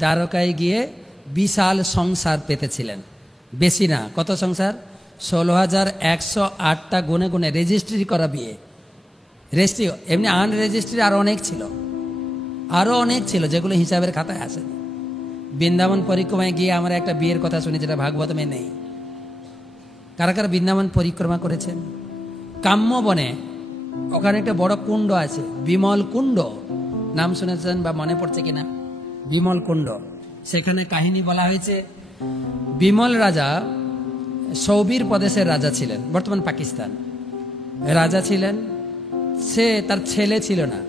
দ্বারকায় গিয়ে বিশাল সংসার পেতেছিলেন। বেশি না, কত সংসার? 16,108টা গুনে গুনে রেজিস্ট্রি করা বিয়ে। রেজিস্ট্রি এমনি আনরেজিস্ট্রি আরও অনেক ছিল, আরও অনেক ছিল যেগুলো হিসাবের খাতায় আসেনি। বৃন্দাবন পরিক্রমায় গিয়ে আমরা একটা বিয়ের কথা শুনি যেটা ভাগবতমে নেই। কারা কারা বৃন্দাবন পরিক্রমা করেছেন? কাম্যবনে ওখানে একটা বড় কুণ্ড আছে, বিমল কুণ্ড, নাম শুনেছেন বা মনে পড়ছে কিনা? বিমল কুণ্ড। সেখানে কাহিনী বলা হয়েছে, বিমল রাজা সৌবীর প্রদেশের রাজা ছিলেন, বর্তমান পাকিস্তান রাজা ছিলেন। সে তার ছেলে ছিল না,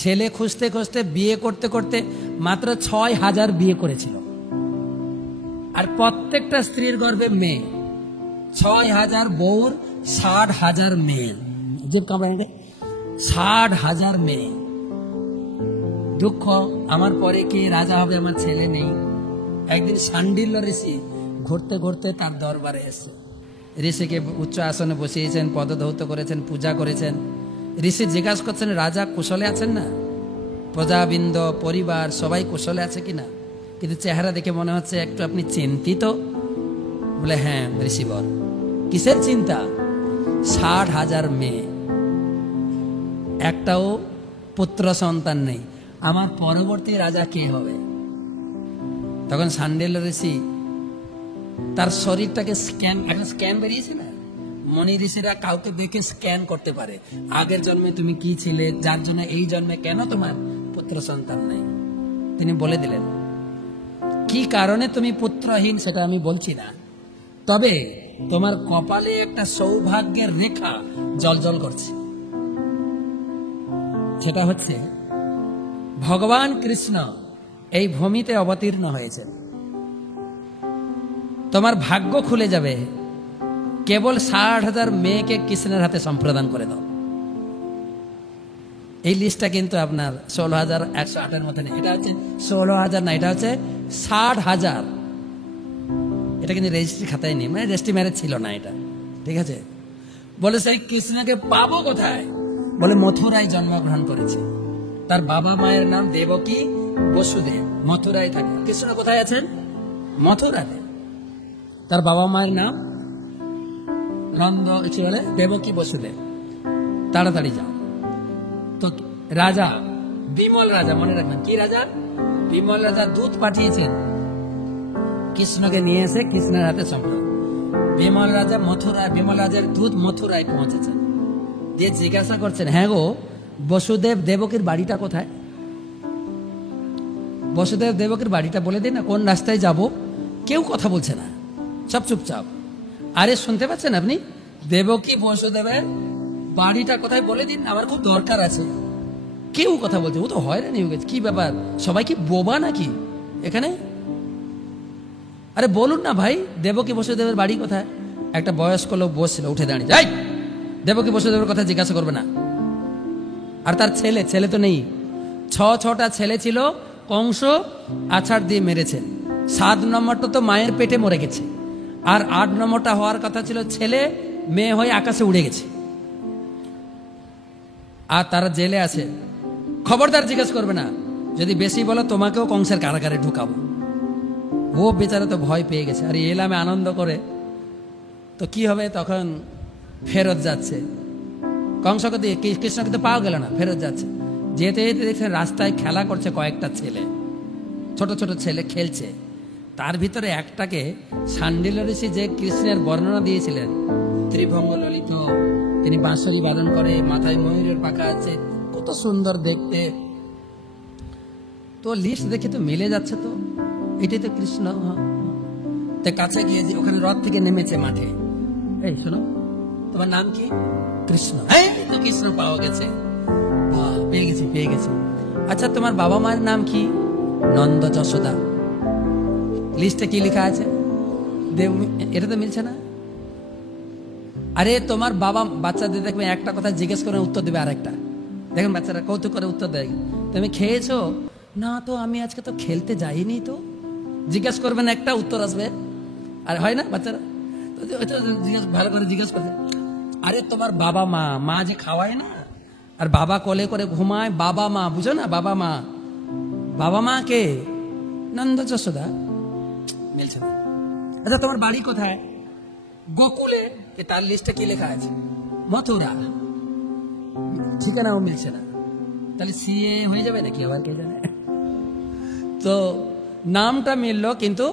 ছেলে খুঁজতে খুঁজতে বিয়ে করতে করতে মাত্র 6,000 বিয়ে করেছিল। আর প্রত্যেকটা স্ত্রীর গর্ভে মেয়ে। 6,000 বউর 60,000 মেয়ে, 60,000 মেয়ে। দুঃখ, আমার পরে কে রাজা হবে, আমার ছেলে নেই। একদিন শাণ্ডিল্য ঋষি ঘুরতে ঘুরতে তার দরবারে এসে ঋষিকে উচ্চ আসনে বসিয়েছেন, পদধৌত করেছেন, পূজা করেছেন। ঋষি জিজ্ঞাসা করছেন, রাজা কুশলে আছেন না? প্রজাবৃন্দ পরিবার সবাই কুশলে আছে কিনা? কিন্তু চেহারা দেখে মনে হচ্ছে একটু আপনি চিন্তিত। বলে, হ্যাঁ ঋষিবর। কিসের চিন্তা? 60,000 মেয়ে, একটাও পুত্র সন্তান নেই, আমার পরবর্তী রাজা কে হবে? তখন শাণ্ডিল্য ঋষি তার শরীরটাকে স্ক্যান, এখন স্ক্যান বেরিয়েছে না, মনি ঋষিরা কাউকে দেখে স্ক্যান করতে পারে, আগের জন্মে তুমি কি ছিলে, যার জন্য এই জন্মে কেন তোমার পুত্র সন্তান নেই। তিনি বলে দিলেন, কি কারণে তুমি পুত্রহীন সেটা আমি বলছি না, তবে তোমার কপালে একটা সৌভাগ্যের রেখা জ্বলজ্বল করছে। সেটা হচ্ছে ভগবান কৃষ্ণ এই ভূমিতে অবতীর্ণ হয়েছেন। তোমার ভাগ্য খুলে যাবে, কেবল 60,000 মেয়েকে কৃষ্ণের হাতে সম্প্রদান করে দাও। এই লিস্টটা কিন্তু আপনার 16,108-এর মতো নেই, এটা হচ্ছে 16,000 না, এটা হচ্ছে 60,000। এটা কিন্তু রেজিস্ট্রি খাতায় নেই, মানে রেজিস্ট্রি ম্যারেজ ছিল না এটা, ঠিক আছে? বলে সেই কৃষ্ণকে পাবো কোথায়? বলে মথুরায় জন্মগ্রহণ করেছে, তার বাবা মায়ের নাম দেবকী বসুদেব, মথুরায় থাকে। কৃষ্ণ কোথায় আছেন? মথুরাতে। তার বাবা মায়ের নাম নন্দ, কি বলে, দেবকী বসুদেব। তাড়াতাড়ি যাও। তো রাজা বিমল রাজা, মনে রাখবেন কি রাজা? বিমল রাজা দূত পাঠিয়েছেন কৃষ্ণকে নিয়ে এসে কৃষ্ণের হাতে সম্পর্ক। বিমল রাজা মথুরায়, বিমল রাজার দূত মথুরায় পৌঁছেছেন। দিয়ে জিজ্ঞাসা করছেন, হ্যাঁ গো বসুদেব দেবকীর বাড়িটা কোথায়? বসুদেব দেবকীর বাড়িটা বলে দিন না, কোন রাস্তায় যাব? কেউ কথা বলছে না, সব চুপচাপ। আরে শুনতে পাচ্ছেন আপনি? দেবকী বসুদেবের বাড়িটা কোথায় বলে দিন, আমার খুব দরকার আছে। কেউ কথা বলছে, ও তো হয়রানি হয়ে গেছে। কি ব্যাপার, সবাই কি বোবা নাকি এখানে? আরে বলুন না ভাই, দেবকী বসুদেবের বাড়ি কোথায়? একটা বয়স্ক লোক বসছিল, উঠে দাঁড়িয়ে, যাই দেবকী বসুদেবের কথা জিজ্ঞাসা করবে না। আর তার ছেলে, ছেলে তো নেই, 6টা ছেলে ছিল, কংস আছাড় দিয়ে মেরেছে। 7 নম্বরটা তো মায়ের পেটে মরে গেছে, আর 8 নম্বরটা হওয়ার কথা ছিল ছেলে, মেয়ে হয়ে আকাশে উড়ে গেছে। আর তারা জেলে আছে। খবরদার জিজ্ঞেস করবে না, যদি বেশি বলো তোমাকেও কংসের কারাগারে ঢুকাবো। ও বেচারা তো ভয় পেয়ে গেছে, আর এলামে আনন্দ করে তো কি হবে? তখন ফেরত যাচ্ছে, কংসকে দিয়ে কৃষ্ণ কিন্তু পাওয়া গেল না, ফেরত যাচ্ছে। যেতে যেতে দেখছেন রাস্তায় খেলা করছে কয়েকটা ছেলে, ছোট ছোট ছেলে খেলছে। তার ভিতরে একটাকে শাণ্ডিল্য ঋষি যে কৃষ্ণের বর্ণনা দিয়েছিলেন, ত্রিভঙ্গ ললিত, তিনি বাঁশরি বাদন করে, মাথায় ময়ূরের পাখা আছে, কত সুন্দর দেখতে। তো লিস্ট দেখে তো মিলে যাচ্ছে, তো এটাই তো কৃষ্ণ। তো কাছে গিয়ে যে ওখানে রথ থেকে নেমেছে মাঠে, এই শোনো তোমার নাম কি? কৃষ্ণ। হ্যাঁ তো কৃষ্ণ পাওয়া গেছে, পেয়ে গেছি পেয়ে গেছি। আচ্ছা তোমার বাবা মায়ের নাম কি? নন্দ যশোদা। লিস্টে কি লেখা আছে? এটা তো মিলছে না। আরে তোমার বাবা, বাচ্চাদের দেখবে একটা কথা জিজ্ঞেস করে উত্তর দেবে আরেকটা। দেখেন বাচ্চারা কৌতুক করে উত্তর দেয়, তুমি খেয়েছো? না তো আমি আজকে তো খেলতে যাইনি। তো জিজ্ঞেস করবেন একটা, উত্তর আসবে। আর হয় না বাচ্চারা ভালো করে জিজ্ঞেস করবে, আরে তোমার বাবা মা, মা যে খাওয়ায় না, আর বাবা কোলে করে ঘুমায়, বাবা মা, বুঝো না? বাবা মা, বাবা মা কে? নন্দ যশোদা মিলছে না। আচ্ছা তোমার বাড়ি কোথায়? গোকুলে। তার লিস্টে কি লেখা আছে? মথুরা। ঠিকানাও মিলছে না। তাহলে সিএ হয়ে যাবে নাকি আবার কে জানে। তো নামটা মিললো কিন্তু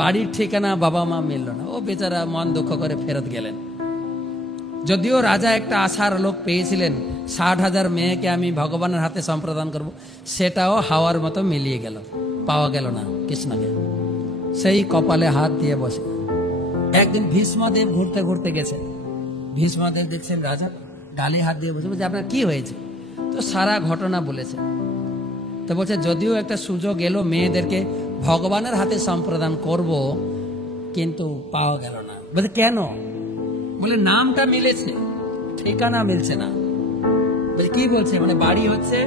বাড়ির ঠিকানা বাবা মা মিলল না। ও বেচারা মন দুঃখ করে ফেরত গেলেন। যদিও রাজা একটা আশার লোক পেয়েছিলেন, 60,000 মেয়েকে আমি ভগবানের হাতে সম্প্রদান করব, সেটাও হাওয়ার মতো মিলিয়ে গেল, পাওয়া গেল না কৃষ্ণকে। সেই কপালে হাত দিয়ে বসে। একদিন ভীষ্মদেব ঘুরতে ঘুরতে গেছে। ভীষ্মদেব দেখছেন রাজা গালে হাত দিয়ে বসে, বলছে আপনার কি হয়েছে? তো সারা ঘটনা বলেছে। তো বলছে যদিও একটা সুযোগ এলো মেয়েদেরকে ভগবানের হাতে সম্প্রদান করব, কিন্তু পাওয়া গেল না। বলছে কেন? বলে নামটা মিলেছে, ঠিকানা মিলছে না। বলছে কি বলছে? মানে বাড়ি হচ্ছে,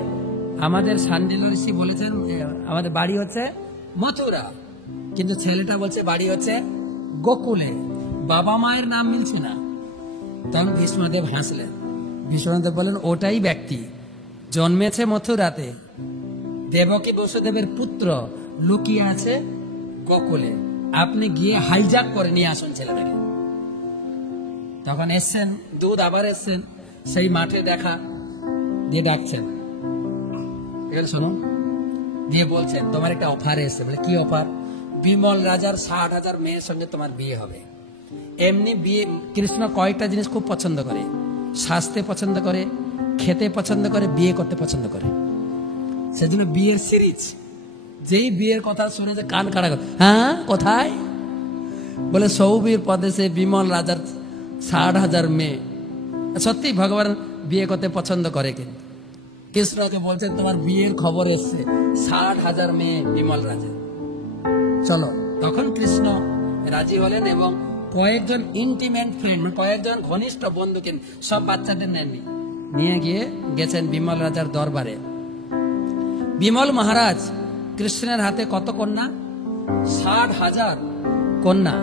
আমাদের সান্ডিল্য ঋষি বলেছেন আমাদের বাড়ি হচ্ছে মথুরা, কিন্তু ছেলেটা বলছে বাড়ি হচ্ছে গোকুলে, বাবা মায়ের নাম মিলছে না। তখন ভীষ্মদেব হাসলেন। ভীষ্মদেব বলেন ওটাই ব্যক্তি, জন্মেছে মথুরাতে, দেবকী বসুদেবের পুত্র, লুকিয়ে আছে গোকুলে, আপনি গিয়ে হাইজ্যাক করে নিয়ে আসুন ছেলেটাকে। তখন এসছেন দুধ, আবার এসছেন সেই মাঠে, দেখা দিয়ে ডাকছেন, এখানে শোনো, দিয়ে বলছেন তোমার একটা অফার এসছে। বলে কি অফার? বিমল রাজার 60,000 মেয়ের সঙ্গে তোমার বিয়ে হবে। এমনি বিয়ে, কৃষ্ণ কয়েকটা জিনিস খুব পছন্দ করে, সাজতে পছন্দ করে, খেতে পছন্দ করে, বিয়ে করতে পছন্দ করে। সেজন্য বিয়ের সিরিজ, যেই বিয়ের কথা শুনেছে কান কাড়া করে, হ্যাঁ কোথায়? বলে সৌবীর প্রদেশে বিমল রাজার 60,000 মেয়ে। সত্যি ভগবান বিয়ে করতে পছন্দ করে। কিন্তু কৃষ্ণকে বলছেন তোমার বিয়ের খবর এসছে, 60,000 মেয়ে বিমল রাজা, চলো। তখন কৃষ্ণ রাজি হলেন এবং কয়েকজন ইন্টিমেট ফ্রেন্ড, কয়েকজন ঘনিষ্ঠ বন্ধুকে, সব বাচ্চাদের নেননি, নিয়ে গিয়ে গেছেন বিমল রাজার দরবারে। বিমল মহারাজ কৃষ্ণের হাতে কত কন্যা? 60,000 কন্যা।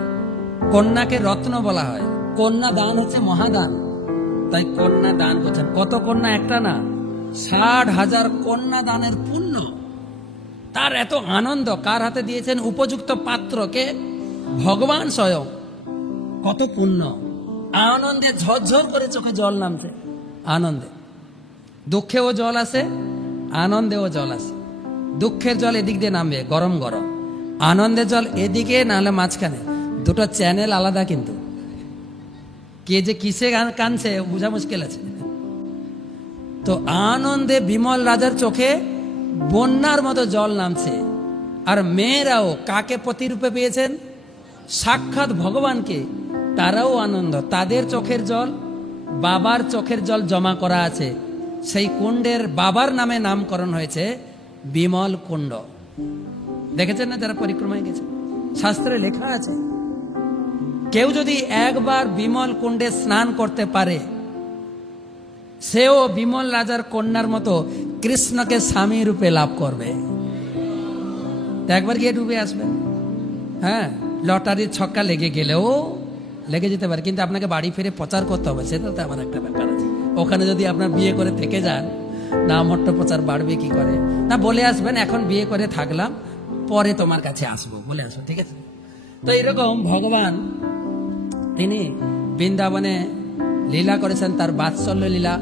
কন্যাকে রত্ন বলা হয়, কন্যা দান হচ্ছে মহাদান, তাই কন্যা দান করছেন। কত কন্যা? একটা না, 60,000 কন্যা দানের পুণ্য। তার এত আনন্দ, কার হাতে দিয়েছেন? উপযুক্ত পাত্রকে, ভগবান স্বয়ং। কত পুণ্য! আনন্দে ঝরঝর করে চোখে জল নামছে, আনন্দে। দুঃখেও জল আসে, আনন্দেও জল আসে। দুঃখের জল এদিক দিয়ে নামবে গরম গরম, আনন্দের জল এদিকে, নাহলে মাঝখানে। দুটো চ্যানেল আলাদা, কিন্তু কে যে কিসে কানছে বোঝা মুশকিল আছে। তো আনন্দে বিমল রাজার চোখে বন্যার মতো জল নামছে। আর মেয়েরাও কাকে প্রতিরূপে পেয়েছেন? সাক্ষাৎ ভগবানকে। তারাও আনন্দ, তাদের চোখের জল, বাবার চোখের জল জমা করা আছে। সেই কুণ্ডের বাবার নামে নামকরণ হয়েছে বিমল কুণ্ড। দেখেছেন না যারা পরিক্রমায় গেছে? শাস্ত্রে লেখা আছে, কেউ যদি একবার বিমল কুণ্ডে স্নান করতে পারে, সেও বিমল রাজার কন্যার মতো কৃষ্ণকে স্বামী রূপে লাভ করবে। একবার গিয়ে ডুবে আসবেন। হ্যাঁ, লটারির ছক্কা লেগে গেলেও লেগে যেতে পারে, কিন্তু আপনাকে বাড়ি ফিরে প্রচার করতে হবে, সেটা তো আমার একটা ব্যাপার আছে। ওখানে যদি আপনার বিয়ে করে থেকে যান, নাম হট্ট প্রচার বাড়বে কি করে? না, বলে আসবেন এখন বিয়ে করে থাকলাম, পরে তোমার কাছে আসবো, বলে আসবো, ঠিক আছে? তো এরকম ভগবান তিনি বৃন্দাবনে লীলা করেছেন, তার বাৎসল্য লীলা